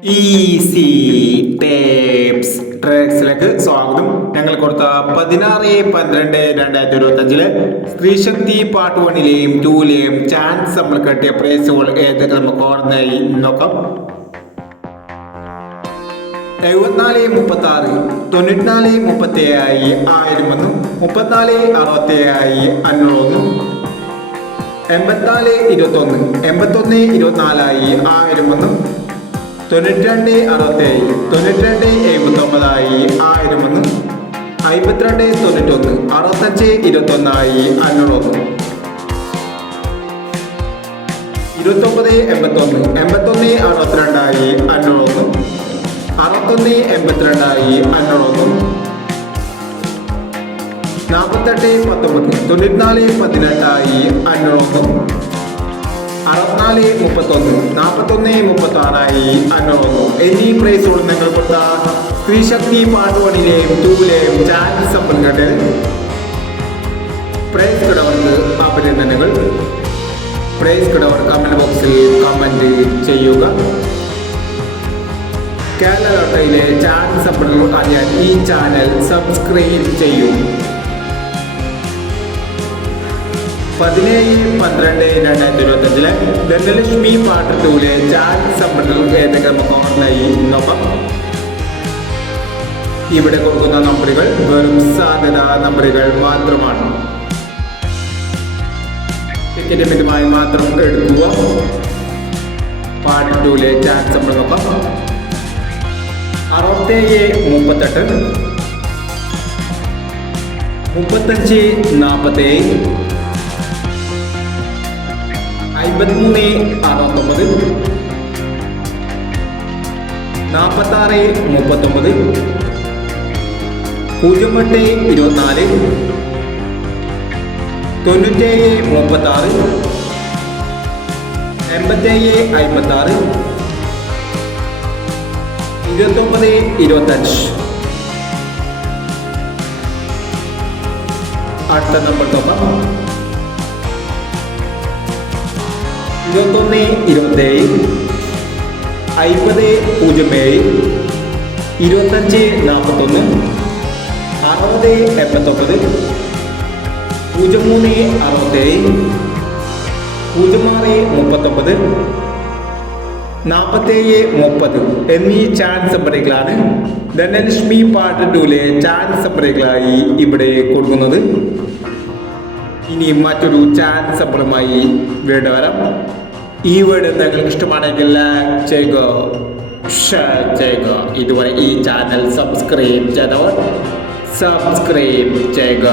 Easy tapes ട്രേക്സിലേക്ക് സ്വാഗതം. ഞങ്ങൾ കൊടുത്ത പതിനാറ് പന്ത്രണ്ട് രണ്ടായിരത്തി ഇരുപത്തി അഞ്ചിൽ സ്ത്രീശക്തി പാർട്ട് വണ്ണിലെയും ടൂലെയും ചാൻസ് നമ്മൾ കെട്ടിയ പ്രൈസുകൾ ഏതൊക്കെ നമുക്ക് ഓർമ്മയായി നോക്കാം. എഴുപത്തിനാല് മുപ്പത്തി ആറ് തൊണ്ണൂറ്റിനാല് മുപ്പത്തി ഏഴായി ആയിരം ഒന്നും മുപ്പത്തിനാല് അറുപത്തി ഏഴായി അഞ്ഞൂറൊന്നും എൺപത്തിനാല് ഇരുപത്തൊന്ന് എൺപത്തൊന്ന് ഇരുപത്തിനാലായി ആയിരം ഒന്നും തൊണ്ണൂറ്റി രണ്ട് അറുപത്തേഴ് തൊണ്ണൂറ്റി രണ്ട് എഴുപത്തൊമ്പതായി ആയിരം ഒന്ന് അമ്പത്തിരണ്ട് തൊണ്ണൂറ്റൊന്ന് അറുപത്തഞ്ച് ഇരുപത്തൊന്നായി അഞ്ഞൂറൊന്ന്. ഇരുപത്തൊമ്പത് എൺപത്തൊന്ന് എൺപത്തൊന്ന് അറുപത്തിരണ്ടായി അഞ്ഞൂറൊന്ന്. അറുപത്തൊന്ന് എൺപത്തിരണ്ടായി അഞ്ഞൂറൊന്ന്. നാൽപ്പത്തെട്ട് പത്തൊമ്പത് തൊണ്ണൂറ്റിനാല് പതിനെട്ടായി അഞ്ഞൂറൊന്ന്. അറുപത്തിനാല് മുപ്പത്തൊന്ന് നാൽപ്പത്തൊന്ന് മുപ്പത്തി ആറായി അഞ്ഞൂറൊന്ന് എന്നീ പ്രൈസുകൾ നിങ്ങൾ കൊടുത്ത സ്ത്രീശക്തി പാർട്ട് വണ്ണിലെയും ചാനൽ സമ്പന്നങ്ങളുടെ പ്രൈസ് കിടവർക്ക് അഭിനന്ദനങ്ങൾ. പ്രൈസ് കിടവർ കമന്റ് ബോക്സിൽ കമന്റ് ചെയ്യുക. കേരള കേരളയിലെ ചാനൽ സമ്പന്നങ്ങൾ അറിയാൻ ഈ ചാനൽ സബ്സ്ക്രൈബ് ചെയ്യൂ. പതിനേഴ് പന്ത്രണ്ട് രണ്ടായിരത്തി ഇരുപത്തി അഞ്ചിലെ ധനലക്ഷ്മി പാർട്ട് ടൂലെ ചാറ്റ് സമ്പന്നങ്ങൾ ഏതൊക്കെ നമുക്ക് ഓൺലൈൻ നോക്കാം. ഇവിടെ കൊടുക്കുന്ന നമ്പറുകൾ വെറും സാധ്യത നമ്പറുകൾ മാത്രമാണ്. ടിക്കറ്റ് മിതമായി മാത്രം എടുക്കുക. പാർട്ട് ടൂലെ ചാൻസ് നമ്മൾ നോക്കാം. അറുപത്തേഴ് മുപ്പത്തെട്ട്. മുപ്പത്തഞ്ച് നാൽപ്പത്തേഴ് അമ്പത്തിമൂന്ന് അറുപത്തൊമ്പത്. നാൽപ്പത്താറ് മുപ്പത്തൊമ്പത്. പൂജ്യം എട്ട് ഇരുപത്തിനാല്. തൊണ്ണൂറ്റേഴ് മുപ്പത്താറ്. എൺപത്തേഴ് അമ്പത്താറ് ഇരുപത്തൊമ്പത് ഇരുപത്തഞ്ച്. അടുത്ത നമ്പർ നോക്കാം. ഇരുപത്തൊന്ന് ഇരുപത്തേഴ് അയ്പത് പൂജ്യം ഏഴ് ഇരുപത്തഞ്ച് നാൽപ്പത്തൊന്ന് അറുപത് എൺപത്തൊമ്പത് പൂജ്യം മൂന്ന് അറുപത്തേഴ് പൂജ്യം ആറ് മുപ്പത്തൊമ്പത് നാൽപ്പത്തേഴ് മുപ്പത് എന്നീ ചാൻസ് നമ്പറുകളാണ് ധനലക്ഷ്മി പാർട്ട് ടൂലെ ചാൻസ് നമ്പറുകളായി ഇവിടെ കൊടുക്കുന്നത്. ഇനി മറ്റൊരു ചാൻസ് നമ്പറുമായി വീണ്ടും വരാം. ഈ വീഡിയോ നിങ്ങൾക്ക് ഇഷ്ടമാണെങ്കിൽ ഇതുവരെ ഈ ചാനൽ സബ്സ്ക്രൈബ് ചെയ്തവർ സബ്സ്ക്രൈബ് ചെയ്യുക.